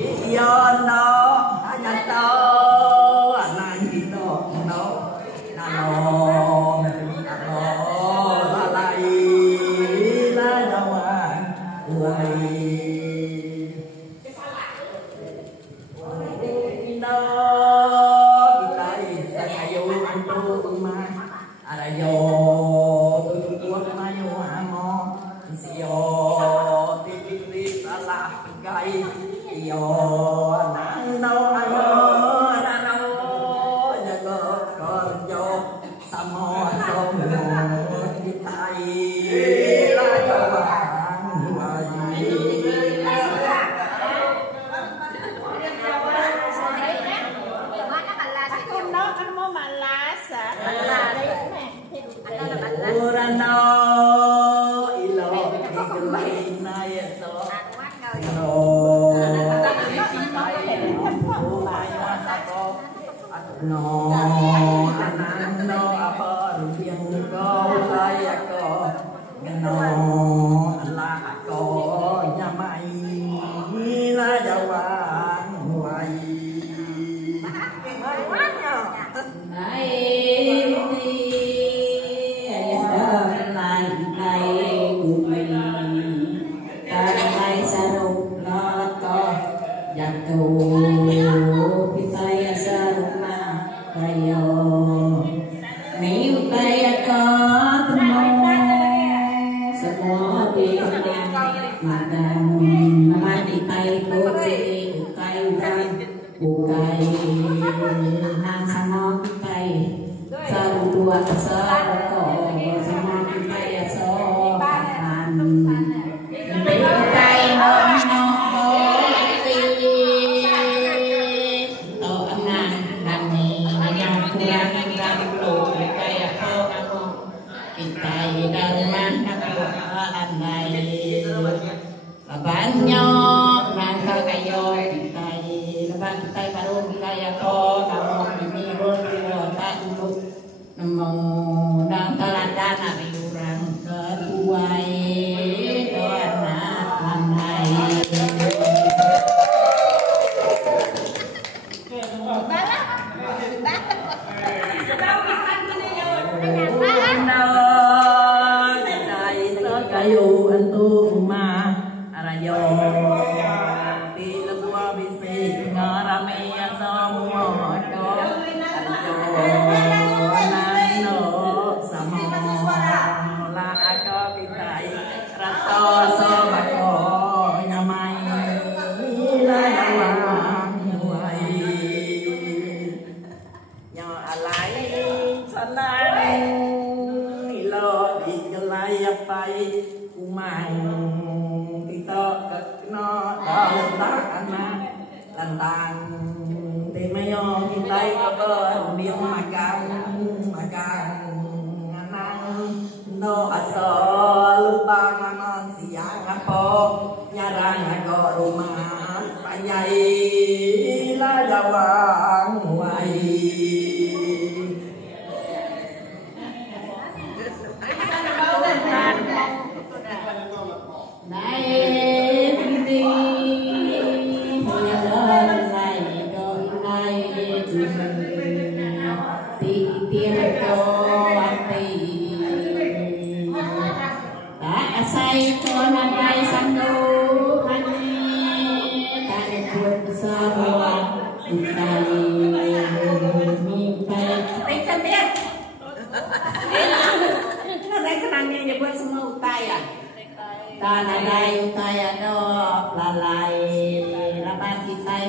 Yon no, hanya to, anak kita no, nano, lalai, ladawan, uai. No, kita isa kayo anto umah, arayo, tutuan mayo amo, siyo, titiri salah gay. Yo nano ayo nano jago kerja sama sama ditai lawan wajib Urano ilo igelai na yeso no anan no apa rupiang kau saya kau gano Allah kau nyamai la jawan muai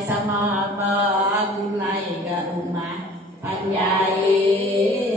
sama apa gulai ke rumah panjai